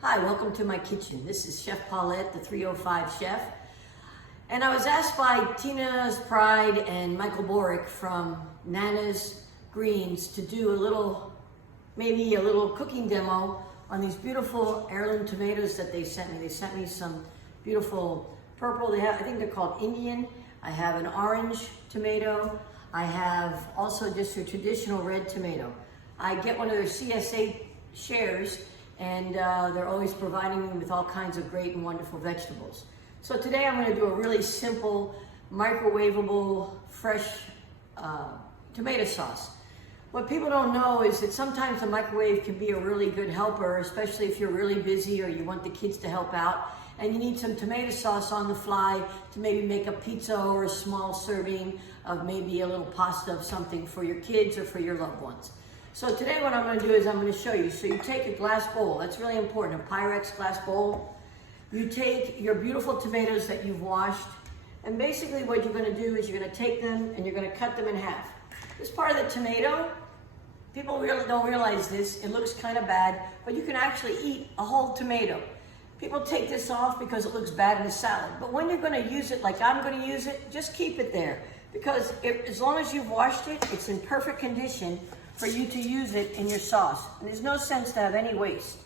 Hi, welcome to my kitchen. This is Chef Paulette, the 305 chef. And I was asked by Tina's Pride and Michael Borick from Nana's Greens to do maybe a little cooking demo on these beautiful heirloom tomatoes that they sent me. They sent me some beautiful purple. I think they're called Indian. I have an orange tomato. I have also just a traditional red tomato. I get one of their CSA shares, and they're always providing me with all kinds of great and wonderful vegetables. So today I'm going to do a really simple, microwavable, fresh tomato sauce. What people don't know is that sometimes the microwave can be a really good helper, especially if you're really busy or you want the kids to help out, and you need some tomato sauce on the fly to maybe make a pizza or a small serving of maybe a little pasta of something for your kids or for your loved ones. So today what I'm going to do is I'm going to show you. So you take a glass bowl, that's really important, a Pyrex glass bowl. You take your beautiful tomatoes that you've washed, and basically what you're going to do is you're going to take them and you're going to cut them in half. This part of the tomato, people really don't realize this, it looks kind of bad, but you can actually eat a whole tomato. People take this off because it looks bad in a salad, but when you're going to use it like I'm going to use it, just keep it there, because as long as you've washed it, it's in perfect condition for you to use it in your sauce. And there's no sense to have any waste.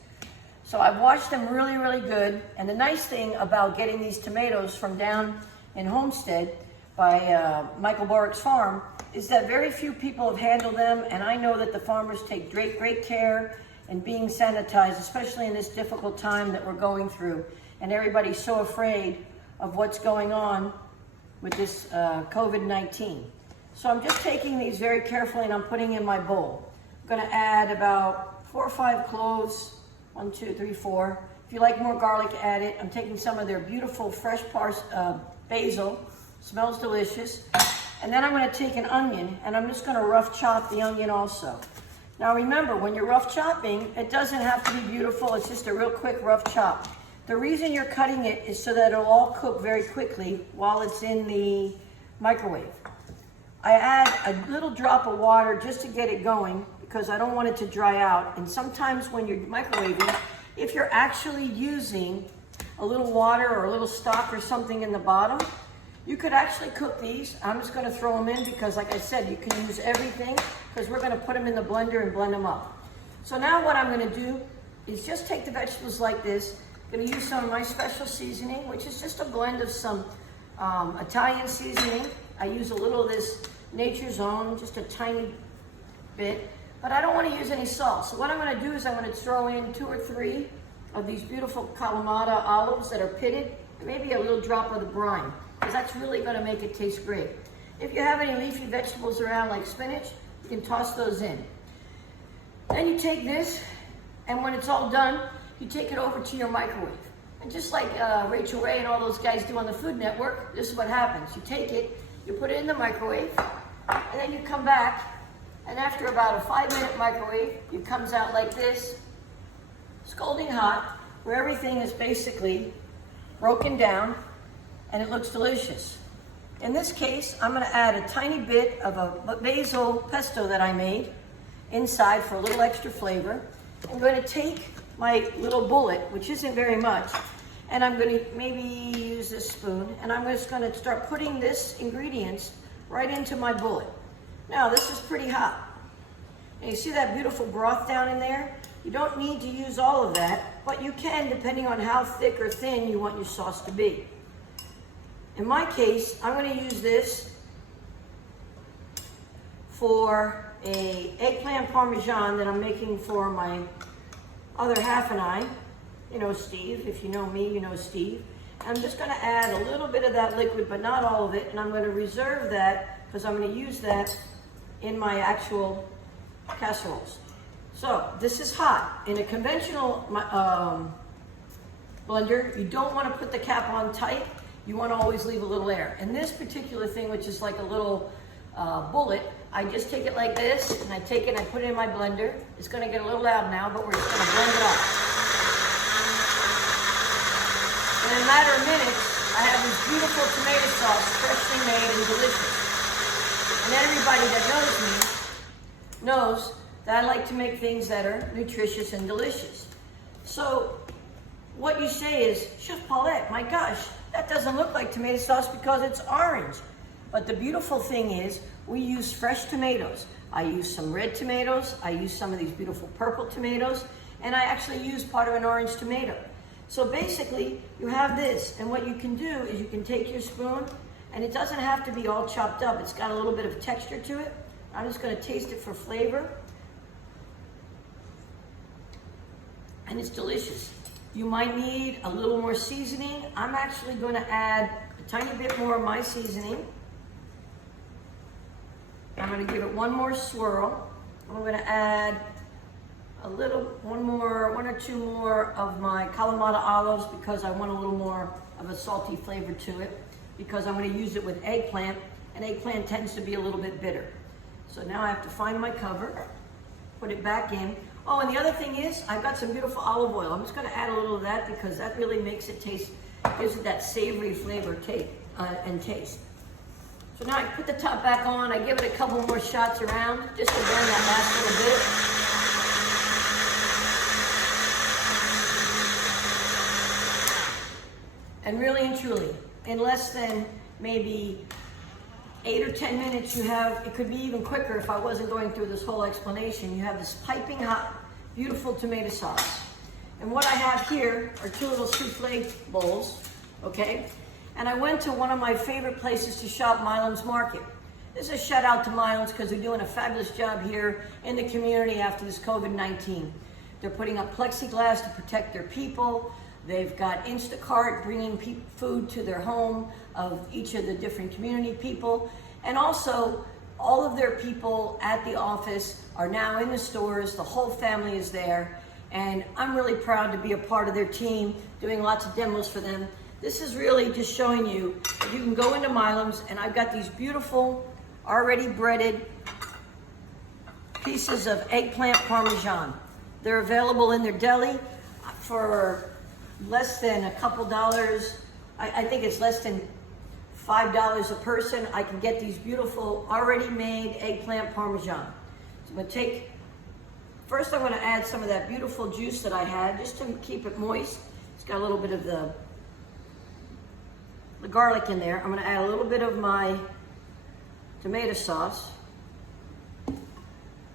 So I've washed them really, really good. And the nice thing about getting these tomatoes from down in Homestead by Michael Borick's farm is that very few people have handled them, and I know that the farmers take great care in being sanitized, especially in this difficult time that we're going through. And everybody's so afraid of what's going on with this COVID-19. So I'm just taking these very carefully and I'm putting in my bowl. I'm gonna add about 4 or 5 cloves, 1, 2, 3, 4. If you like more garlic, add it. I'm taking some of their beautiful fresh basil, smells delicious. And then I'm gonna take an onion and I'm just gonna rough chop the onion also. Now remember, when you're rough chopping, it doesn't have to be beautiful, it's just a real quick rough chop. The reason you're cutting it is so that it'll all cook very quickly while it's in the microwave. I add a little drop of water just to get it going because I don't want it to dry out. And sometimes when you're microwaving, if you're actually using a little water or a little stock or something in the bottom, you could actually cook these. I'm just going to throw them in because, like I said, you can use everything because we're going to put them in the blender and blend them up. So now what I'm going to do is just take the vegetables like this. I'm going to use some of my special seasoning, which is just a blend of some Italian seasoning. I use a little of this Nature's Own, just a tiny bit, but I don't want to use any salt. So what I'm going to do is I'm going to throw in 2 or 3 of these beautiful Kalamata olives that are pitted, and maybe a little drop of the brine, because that's really going to make it taste great. If you have any leafy vegetables around like spinach, you can toss those in. Then you take this, and when it's all done, you take it over to your microwave. And just like Rachel Ray and all those guys do on the Food Network, this is what happens. You take it, you put it in the microwave, and then you come back, and after about a 5-minute microwave, it comes out like this, scalding hot, where everything is basically broken down, and it looks delicious. In this case, I'm going to add a tiny bit of a basil pesto that I made inside for a little extra flavor. I'm going to take my little bullet, which isn't very much, and I'm going to maybe use this spoon, and I'm just going to start putting this ingredients right into my bullet. Now this is pretty hot. And you see that beautiful broth down in there? You don't need to use all of that, but you can depending on how thick or thin you want your sauce to be. In my case, I'm going to use this for an eggplant parmesan that I'm making for my other half and I. You know Steve, if you know me, you know Steve. I'm just going to add a little bit of that liquid, but not all of it, and I'm going to reserve that because I'm going to use that in my actual casseroles. So this is hot. In a conventional blender, you don't want to put the cap on tight. You want to always leave a little air. And this particular thing, which is like a little bullet, I just take it like this, and I take it and I put it in my blender. It's going to get a little loud now, but we're just going to blend it up. And in a matter of minutes, I have this beautiful tomato sauce, freshly made and delicious. And everybody that knows me knows that I like to make things that are nutritious and delicious. So what you say is, Chef Paulette, my gosh, that doesn't look like tomato sauce because it's orange. But the beautiful thing is, we use fresh tomatoes. I use some red tomatoes, I use some of these beautiful purple tomatoes, and I actually use part of an orange tomato. So basically, you have this, and what you can do is you can take your spoon, and it doesn't have to be all chopped up. It's got a little bit of texture to it. I'm just gonna taste it for flavor. And it's delicious. You might need a little more seasoning. I'm actually gonna add a tiny bit more of my seasoning. I'm gonna give it one more swirl. I'm gonna add one or two more of my Kalamata olives because I want a little more of a salty flavor to it, because I'm gonna use it with eggplant, and eggplant tends to be a little bit bitter. So now I have to find my cover, put it back in. Oh, and the other thing is, I've got some beautiful olive oil. I'm just gonna add a little of that because that really makes it taste, gives it that savory flavor and taste. So now I put the top back on, I give it a couple more shots around just to burn that last little bit. And really and truly, in less than maybe 8 or 10 minutes, you have, it could be even quicker if I wasn't going through this whole explanation, you have this piping hot, beautiful tomato sauce. And what I have here are 2 little souffle bowls, okay? And I went to one of my favorite places to shop, Milan's Market. This is a shout out to Milan's because they're doing a fabulous job here in the community after this COVID-19. They're putting up plexiglass to protect their people. They've got Instacart bringing food to their home of each of the different community people. And also, all of their people at the office are now in the stores. The whole family is there. And I'm really proud to be a part of their team, doing lots of demos for them. This is really just showing you that you can go into Milam's, and I've got these beautiful, already breaded pieces of eggplant Parmesan. They're available in their deli for less than a couple dollars. I think it's less than $5 a person. I can get these beautiful, already made eggplant Parmesan. So I'm gonna first I'm gonna add some of that beautiful juice that I had, just to keep it moist. It's got a little bit of the garlic in there. I'm gonna add a little bit of my tomato sauce. I'm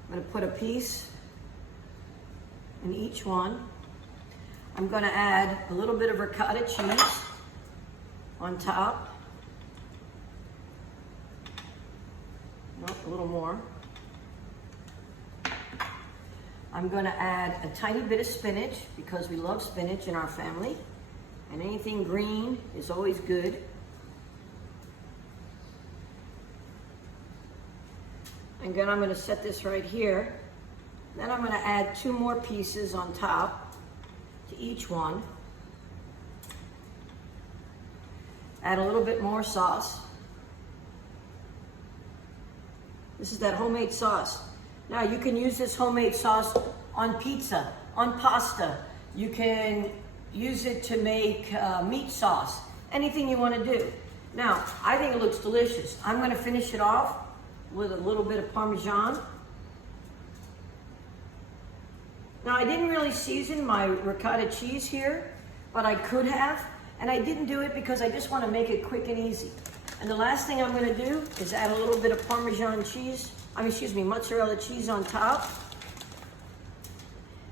gonna put a piece in each one. I'm gonna add a little bit of ricotta cheese on top. Nope, a little more. I'm gonna add a tiny bit of spinach because we love spinach in our family. And anything green is always good. And then I'm gonna set this right here. Then I'm gonna add 2 more pieces on top to each one. Add a little bit more sauce. This is that homemade sauce. Now you can use this homemade sauce on pizza, on pasta. You can use it to make meat sauce, anything you want to do. Now, I think it looks delicious. I'm going to finish it off with a little bit of Parmesan. Now, I didn't really season my ricotta cheese here, but I could have, and I didn't do it because I just want to make it quick and easy. And the last thing I'm going to do is add a little bit of Parmesan cheese, mozzarella cheese on top.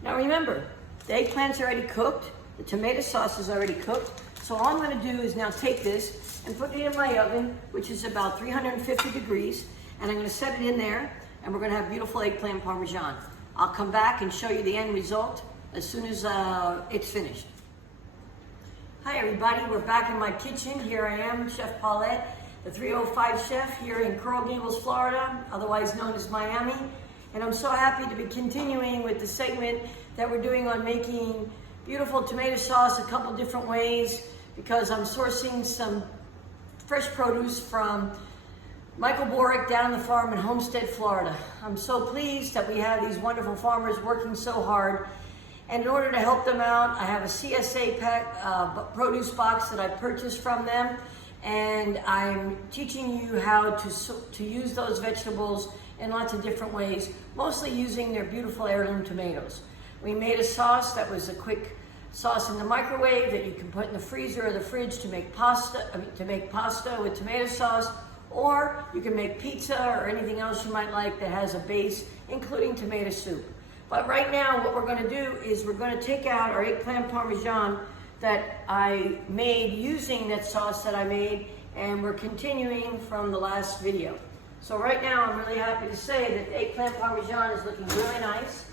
Now remember, the eggplant's already cooked, the tomato sauce is already cooked, so all I'm going to do is now take this and put it in my oven, which is about 350 degrees, and I'm going to set it in there, and we're going to have beautiful eggplant Parmesan. I'll come back and show you the end result as soon as it's finished. Hi everybody, we're back in my kitchen. Here I am, Chef Paulette, the 305 chef here in Coral Gables, Florida, otherwise known as Miami. And I'm so happy to be continuing with the segment that we're doing on making beautiful tomato sauce a couple different ways, because I'm sourcing some fresh produce from Michael Borick down the farm in Homestead, Florida. I'm so pleased that we have these wonderful farmers working so hard. And in order to help them out, I have a CSA produce box that I purchased from them. And I'm teaching you how to use those vegetables in lots of different ways, mostly using their beautiful heirloom tomatoes. We made a sauce that was a quick sauce in the microwave that you can put in the freezer or the fridge to make pasta, with tomato sauce, or you can make pizza or anything else you might like that has a base, including tomato soup. But right now, what we're going to do is we're going to take out our eggplant parmesan that I made using that sauce that I made, and we're continuing from the last video. So right now, I'm really happy to say that the eggplant parmesan is looking really nice.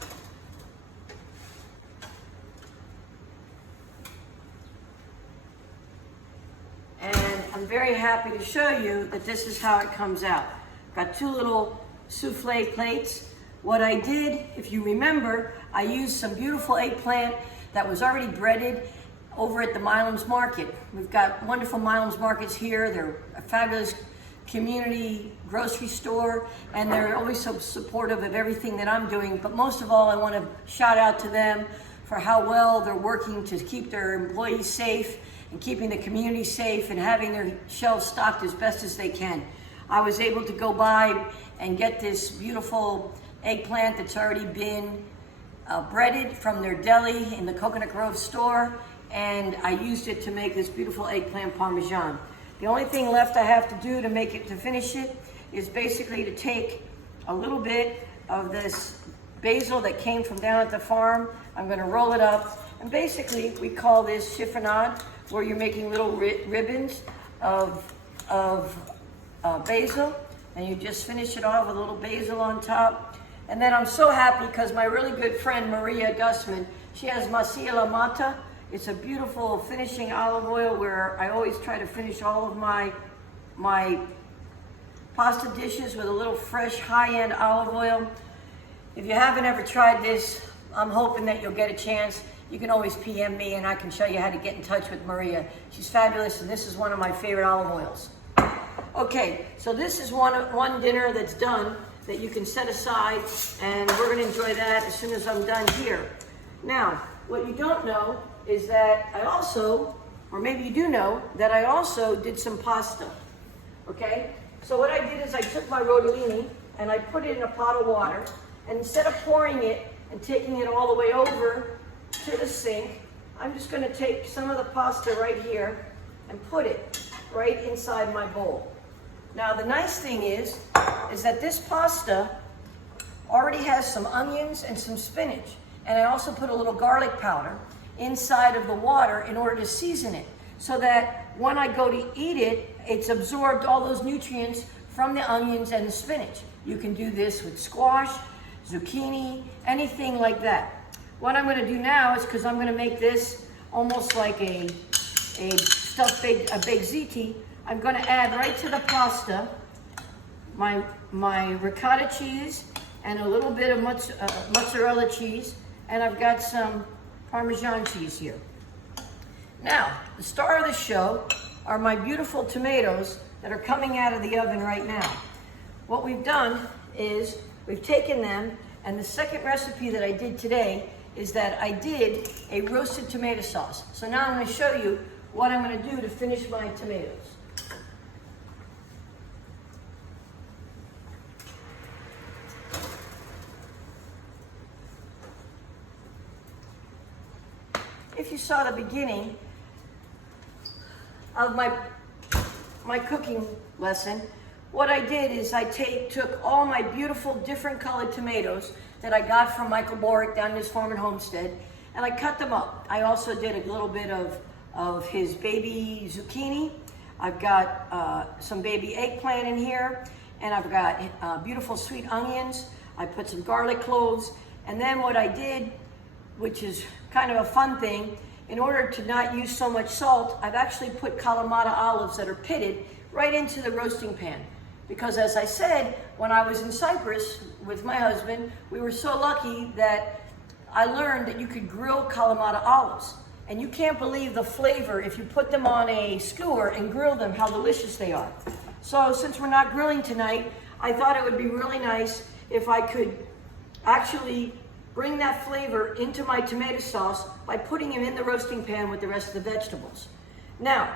And I'm very happy to show you that this is how it comes out. Got two little souffle plates. What I did, if you remember, I used some beautiful eggplant that was already breaded over at the Milam's Market. We've got wonderful Milam's Markets here. They're a fabulous community grocery store, and they're always so supportive of everything that I'm doing. But most of all, I want to shout out to them for how well they're working to keep their employees safe and keeping the community safe and having their shelves stocked as best as they can. I was able to go by and get this beautiful eggplant that's already been breaded from their deli in the Coconut Grove store, and I used it to make this beautiful eggplant parmesan. The only thing left I have to do to finish it is basically to take a little bit of this basil that came from down at the farm. I'm going to roll it up, and basically we call this chiffonade, where you're making little ribbons of basil, and you just finish it off with a little basil on top. And then I'm so happy because my really good friend Maria Gusman, she has Masia La Mata. It's a beautiful finishing olive oil where I always try to finish all of my pasta dishes with a little fresh high-end olive oil. If you haven't ever tried this, I'm hoping that you'll get a chance. You can always PM me and I can show you how to get in touch with Maria. She's fabulous, and this is one of my favorite olive oils. Okay, so this is one dinner that's done that you can set aside, and we're going to enjoy that as soon as I'm done here. Now, what you don't know is that I also, or maybe you do know, that I also did some pasta. Okay? So what I did is I took my rotellini and I put it in a pot of water, and instead of pouring it and taking it all the way over to the sink, I'm just going to take some of the pasta right here and put it right inside my bowl. Now the nice thing is that this pasta already has some onions and some spinach, and I also put a little garlic powder inside of the water in order to season it, so that when I go to eat it, it's absorbed all those nutrients from the onions and the spinach. You can do this with squash, zucchini, anything like that. What I'm going to do now is, because I'm going to make this almost like a stuffed baked ziti, I'm going to add right to the pasta my ricotta cheese and a little bit of mozzarella cheese, and I've got some Parmesan cheese here. Now, the star of the show are my beautiful tomatoes that are coming out of the oven right now. What we've done is we've taken them, and the second recipe that I did today is that I did a roasted tomato sauce. So now I'm going to show you what I'm going to do to finish my tomatoes. If you saw the beginning of my cooking lesson, what I did is I took all my beautiful different colored tomatoes that I got from Michael Borick down in his farm and homestead, and I cut them up. I also did a little bit of his baby zucchini. I've got some baby eggplant in here, and I've got beautiful sweet onions. I put some garlic cloves, and then what I did, which is kind of a fun thing, in order to not use so much salt, I've actually put Kalamata olives that are pitted right into the roasting pan. Because as I said, when I was in Cyprus with my husband, we were so lucky that I learned that you could grill Kalamata olives. And you can't believe the flavor if you put them on a skewer and grill them, how delicious they are. So since we're not grilling tonight, I thought it would be really nice if I could actually bring that flavor into my tomato sauce by putting them in the roasting pan with the rest of the vegetables. Now,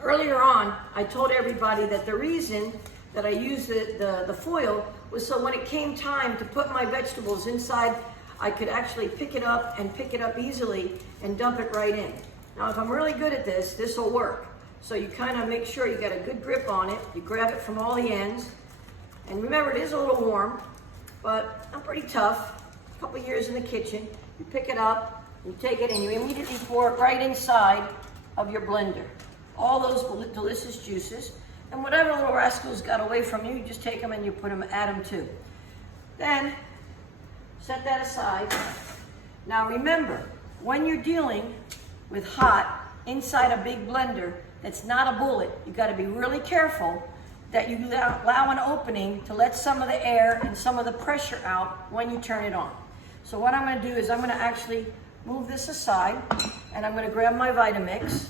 earlier on, I told everybody that the reason that I used the foil was so when it came time to put my vegetables inside, I could actually pick it up easily and dump it right in. Now, if I'm really good at this, this will work. So you kind of make sure you got a good grip on it. You grab it from all the ends. And remember, it is a little warm, but I'm pretty tough. A couple years in the kitchen. You pick it up, you take it, and you immediately pour it right inside of your blender. All those delicious juices. And whatever little rascals got away from you, you just take them and you add them too. Then, set that aside. Now remember, when you're dealing with hot inside a big blender that's not a bullet, you got to be really careful that you allow an opening to let some of the air and some of the pressure out when you turn it on. So what I'm going to do is I'm going to actually move this aside, and I'm going to grab my Vitamix.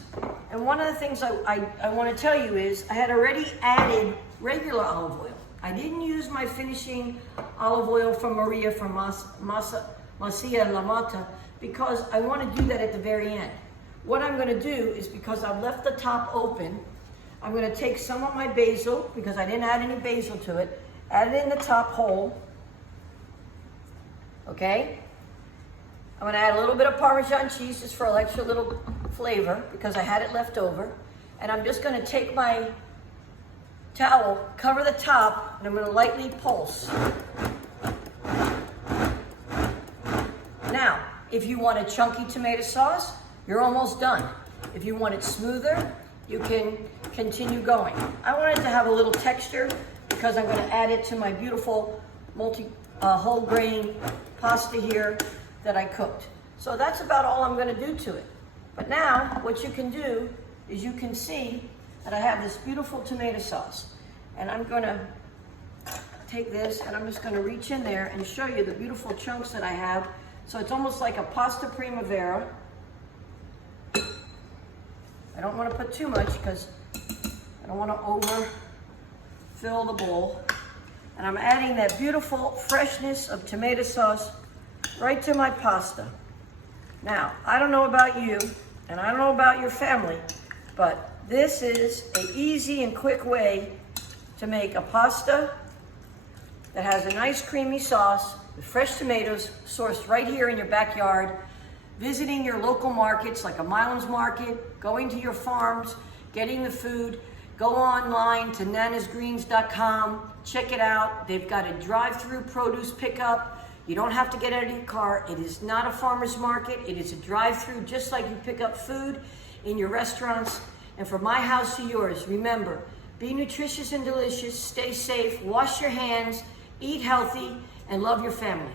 And one of the things I want to tell you is I had already added regular olive oil. I didn't use my finishing olive oil from Maria from Masia La Mata because I want to do that at the very end. What I'm going to do is, because I've left the top open, I'm going to take some of my basil, because I didn't add any basil to it, add it in the top hole. Okay? I'm going to add a little bit of Parmesan cheese just for an extra little flavor because I had it left over. And I'm just going to take my towel, cover the top, and I'm going to lightly pulse. Now, if you want a chunky tomato sauce, you're almost done. If you want it smoother, you can continue going. I want it to have a little texture because I'm going to add it to my beautiful whole grain pasta here that I cooked. So that's about all I'm going to do to it. But now what you can do is you can see that I have this beautiful tomato sauce. And I'm going to take this and I'm just going to reach in there and show you the beautiful chunks that I have. So it's almost like a pasta primavera. I don't want to put too much because I don't want to overfill the bowl. And I'm adding that beautiful freshness of tomato sauce right to my pasta. Now, I don't know about you, and I don't know about your family, but this is an easy and quick way to make a pasta that has a nice creamy sauce with fresh tomatoes sourced right here in your backyard, visiting your local markets like a Milan's Market, going to your farms, getting the food. Go online to nanasgreens.com, check it out. They've got a drive-through produce pickup. You don't have to get out of your car. It is not a farmer's market. It is a drive-through, just like you pick up food in your restaurants. And from my house to yours, remember, be nutritious and delicious, stay safe, wash your hands, eat healthy, and love your family.